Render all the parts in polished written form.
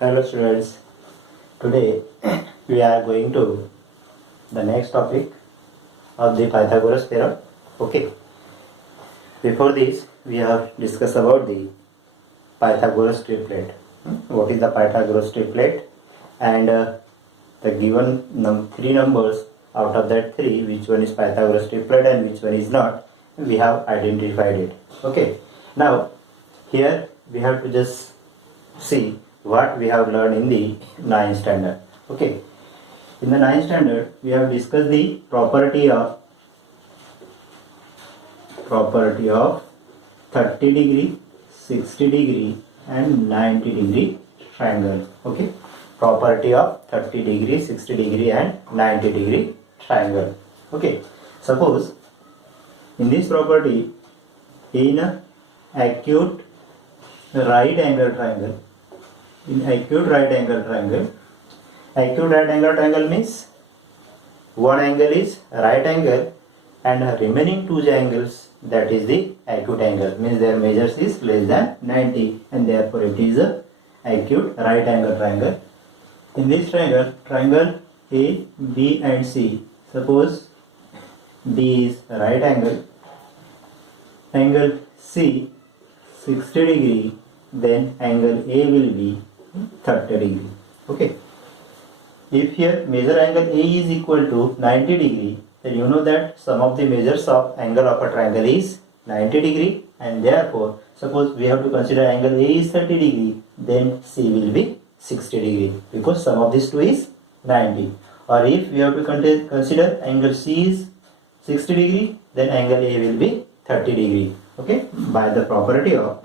Hello students, today we are going to the next topic of the Pythagoras theorem. Okay, before this we have discussed about the Pythagoras triplet. What is the Pythagoras triplet? And the given three numbers, out of that three, which one is Pythagoras triplet and which one is not, we have identified it. Okay, now here we have to just see what we have learned in the 9th standard. Okay, in the 9th standard we have discussed the property of 30 degree, 60 degree and 90 degree triangle. Okay, property of 30 degree, 60 degree and 90 degree triangle. Okay, suppose in this property, in a acute right angle triangle, acute right angle triangle means one angle is right angle and remaining two angles, that is the acute angle, means their measures is less than 90 and therefore it is a acute right angle triangle. In this triangle A, B and C, suppose D is right angle C 60 degree, then angle A will be 30 degree. Okay, if here measure angle A is equal to 90 degree, then you know that sum of the measures of angle of a triangle is 90 degree, and therefore suppose we have to consider angle A is 30 degree, then C will be 60 degree because sum of these two is 90. Or if we have to consider angle C is 60 degree, then angle A will be 30 degree. Okay, by the property of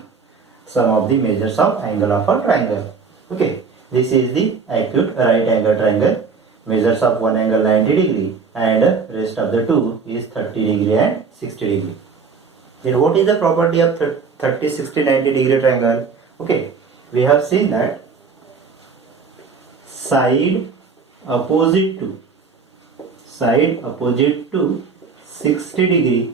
sum of the measures of angle of a triangle. Okay, this is the acute right angle triangle. Measures of one angle 90 degree and rest of the two is 30 degree and 60 degree. Then what is the property of 30, 60, 90 degree triangle? Okay, we have seen that side opposite to 60 degree,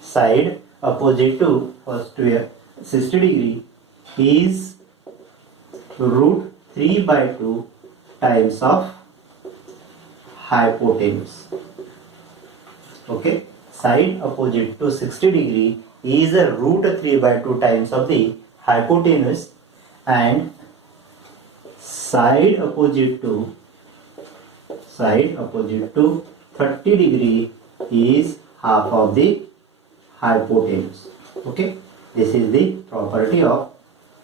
side opposite to first to 60 degree is root 3 by 2 times of hypotenuse. Okay, side opposite to 60 degree is a root 3 by 2 times of the hypotenuse, and side opposite to 30 degree is half of the hypotenuse. Okay, this is the property of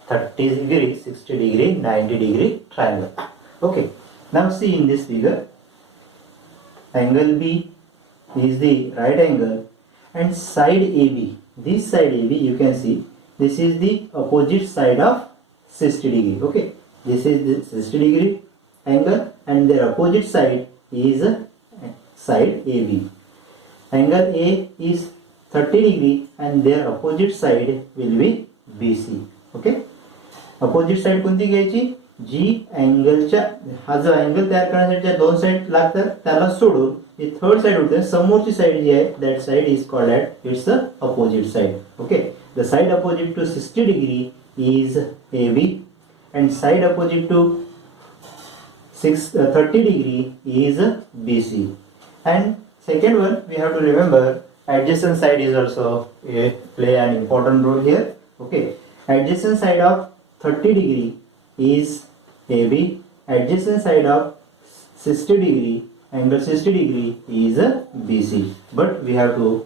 30 degree, 60 degree, 90 degree triangle. Okay, now see in this figure, angle B is the right angle and side AB, this side AB you can see, this is the opposite side of 60 degree. Okay, this is the 60 degree angle and their opposite side is side AB. Angle A is 30 degree and their opposite side will be BC. Okay, opposite side कोणती घ्यायची, जी अँगलच्या हा जो angle तयार करण्यासाठी दोन side लागतात त्याला सोडून जी थर्ड साइड होते समोरची साइड जी आहे that side is called at it's the opposite side. Okay, the side opposite to 60 degree is AB and side opposite to 30 degree is BC. And second one we have to remember adjacent side is also play an important role here. Okay, adjacent side of 30 degree is AB, adjacent side of 60 degree, angle 60 degree is BC, but we have to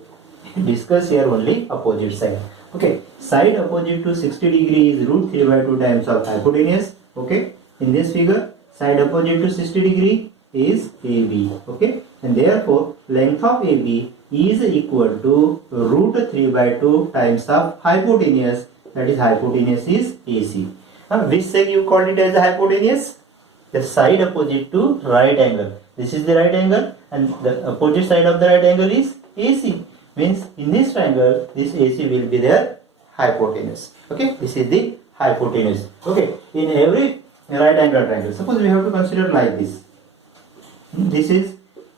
discuss here only opposite side. Okay, side opposite to 60 degree is root 3 by 2 times of hypotenuse. Okay, in this figure side opposite to 60 degree is AB. Okay, and therefore length of AB is equal to root 3 by 2 times of hypotenuse, that is hypotenuse is AC. Which side you called it as a hypotenuse? The side opposite to right angle. This is the right angle and the opposite side of the right angle is AC. Means in this triangle this AC will be their hypotenuse. Okay, this is the hypotenuse. Okay, in every right angle triangle, suppose we have to consider like this. This is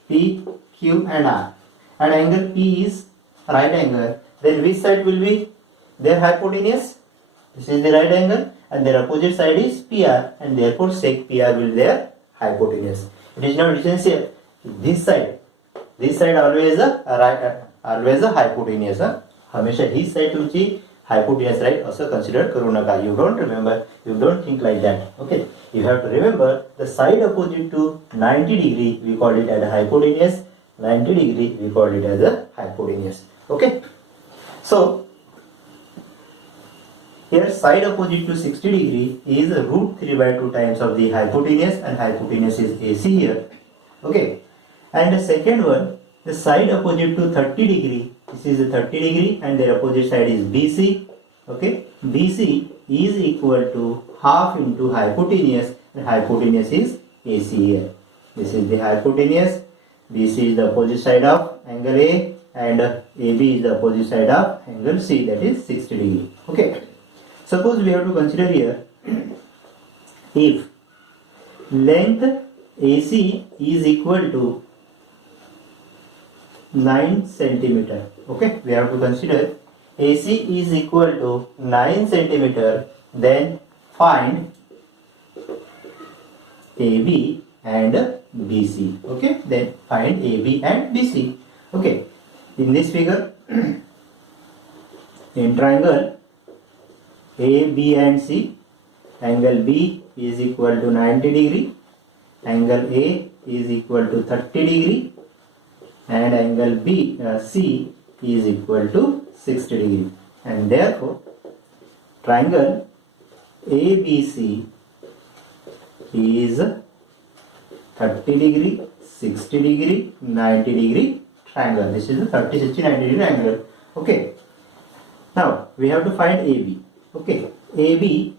P, Q and R, and angle P is right angle. Then which side will be their hypotenuse? This is the right angle and their opposite side is PR, and therefore sec PR will be their hypotenuse. It is not essential. This side always a hypotenuse. हमेशा ही side तुमची hypotenuse राहील असं consider करू नका. You don't remember, you don't think like that. Okay, you have to remember the side opposite to 90 degree we call it as a hypotenuse. 90 degree we call it as a hypotenuse. Okay, so here side opposite to 60 degree is root 3 by 2 times of the hypotenuse, and hypotenuse is AC here. Okay, and the second one, the side opposite to 30 degree, this is 30 degree and their opposite side is BC. Okay, BC is equal to half into hypotenuse, and hypotenuse is AC here. This is the hypotenuse. BC is the opposite side of angle A, and AB is the opposite side of angle C, that is 60 degree. Okay, suppose we have to consider here if length AC is equal to 9 centimeter. Okay, we have to consider AC is equal to 9 centimeter, then find AB and BC. Okay, then find AB and BC. Okay, in this figure in triangle A, B and C, angle B is equal to 90 degree, angle A is equal to 30 degree, and angle C is equal to 60 degree, and therefore triangle ABC is 30 degree, 60 degree, 90 degree triangle. This is the 30, 60, 90 degree angle. Okay, now we have to find AB. Okay, AB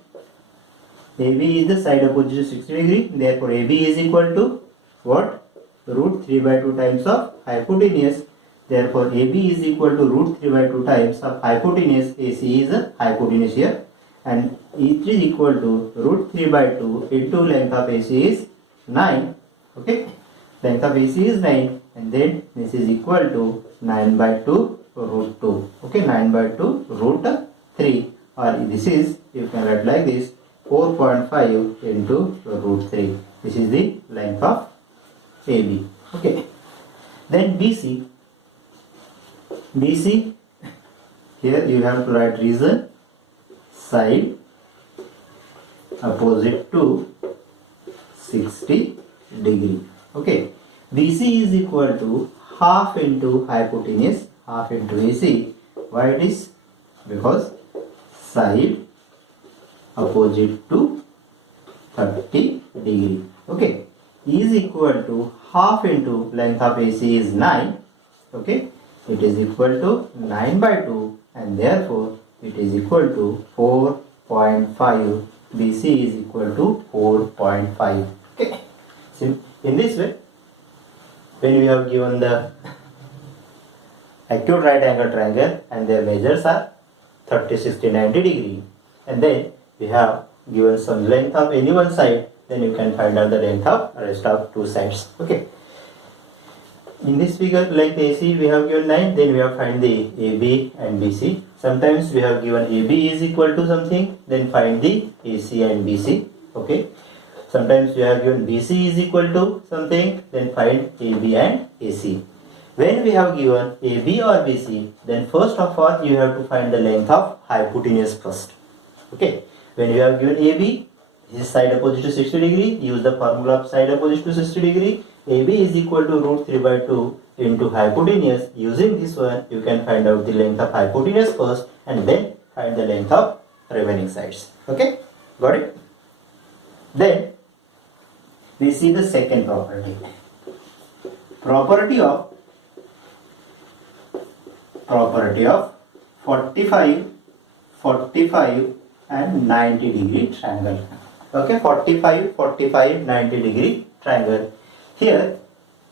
is the side opposite to 60 degree, therefore AB is equal to what? Root 3 by 2 times of hypotenuse. Therefore AB is equal to root 3 by 2 times of hypotenuse. AC is a hypotenuse here, and E3 is equal to root 3 by 2 into length of AC is 9. Okay, length of AC is 9, and then this is equal to 9 by 2 root 2. Okay, 9 by 2 root 3, or this is, you can write like this, 4.5 into root 3. This is the length of AB. Okay, then BC, here you have to write reason side opposite to 60 degree. Okay, BC is equal to half into hypotenuse, half into AC. Why it is? Because side opposite to 30 degree. Okay, is equal to half into length of AC is 9. Okay, it is equal to 9 by 2, and therefore it is equal to 4.5. BC is equal to 4.5. Okay, so in this way, when we have given the acute right angle triangle and their measures are 30, 60, 90 degree, and then we have given some length of any one side, then you can find out the length of rest of two sides. Okay, in this figure length AC we have given 9, then we have find the AB and BC. Sometimes we have given AB is equal to something, then find the AC and BC. Okay, sometimes we have given BC is equal to something, then find AB and AC. When we have given AB or BC, then first of all you have to find the length of hypotenuse first. Okay, when you have given AB, this is side opposite to 60 degree, use the formula of side opposite to 60 degree. AB is equal to root 3 by 2 into hypotenuse. Using this one, you can find out the length of hypotenuse first, and then find the length of remaining sides. Okay, got it? Then we see the second property. Property of 45, 45 and 90 degree triangle. Okay, 45, 45, 90 degree triangle. Here,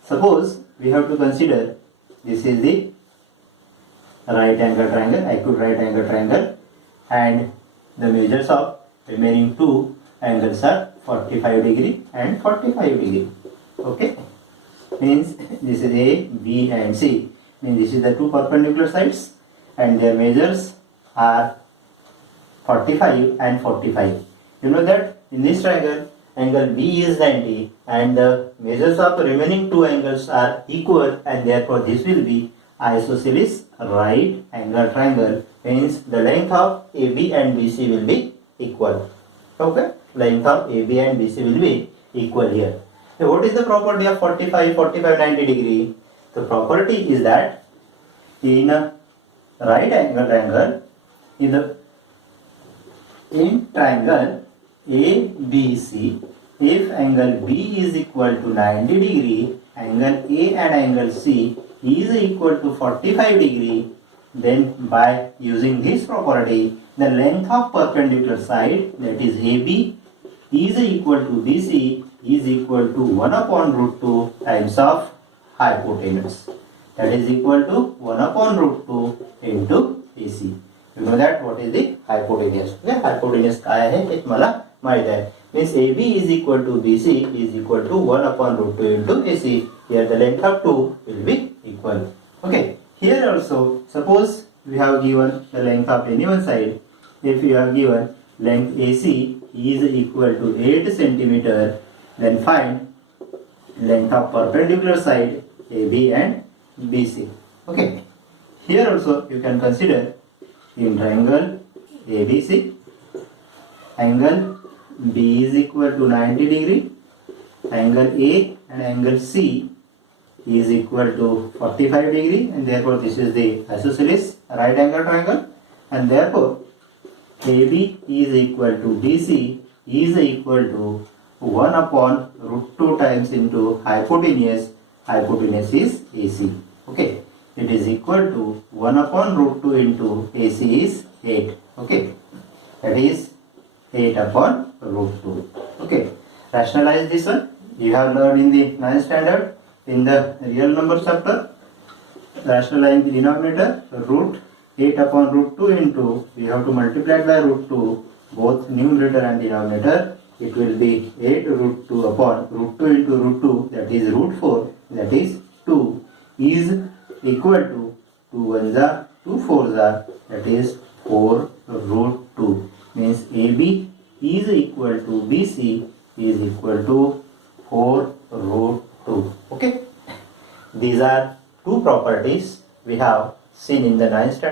suppose we have to consider this is the right angle triangle, acute right angle triangle, and the measures of remaining two angles are 45 degree and 45 degree. Okay, means this is A, B and C. Means this is the two perpendicular sides and their measures are 45 and 45. You know that in this triangle, angle B is 90 and the measures of remaining two angles are equal, and therefore this will be isosceles right angle triangle, means the length of AB and BC will be equal. Okay, length of AB and BC will be equal here. So what is the property of 45, 90 degree? The property is that in a right angle triangle, in triangle ABC, if angle B is equal to 90 degree, angle A and angle C is equal to 45 degree, then by using this property, the length of perpendicular side, that is AB, is equal to BC is equal to 1 upon root 2 times of hypotenuse. That is equal to 1 upon root 2 into AC. You know that what is the hypotenuse. Okay, hypotenuse काय आहे हे मला माहित आहे. Means AB is equal to BC is equal to 1 upon root 2 into AC. Here the length of 2 will be equal. Okay, here also suppose we have given the length of any one side. If you have given length AC is equal to 8 centimeter, then find length of perpendicular side AB and BC. Okay, here also you can consider in triangle ABC, angle B is equal to 90 degree, angle A and angle C is equal to 45 degree, and therefore this is the isosceles right angle triangle, and therefore AB is equal to BC is equal to 1 upon root 2 times into hypotenuse. Hypotenuse is AC. Okay, it is equal to 1 upon root 2 into AC is 8. Okay, that is 8 upon root 2. Okay, rationalize this one. You have learned in the 9th standard in the real number chapter. Rationalize the denominator, root 8 upon root 2 into, we have to multiply by root 2, both numerator and denominator. It will be 8 root 2 upon root 2 into root 2, that is root 4, that is 2, is equal to 2 1s are 2 4s are, that is 4 root 2. Means AB is equal to BC is equal to 4 root 2. Okay, these are two properties we have seen in the 9th standard.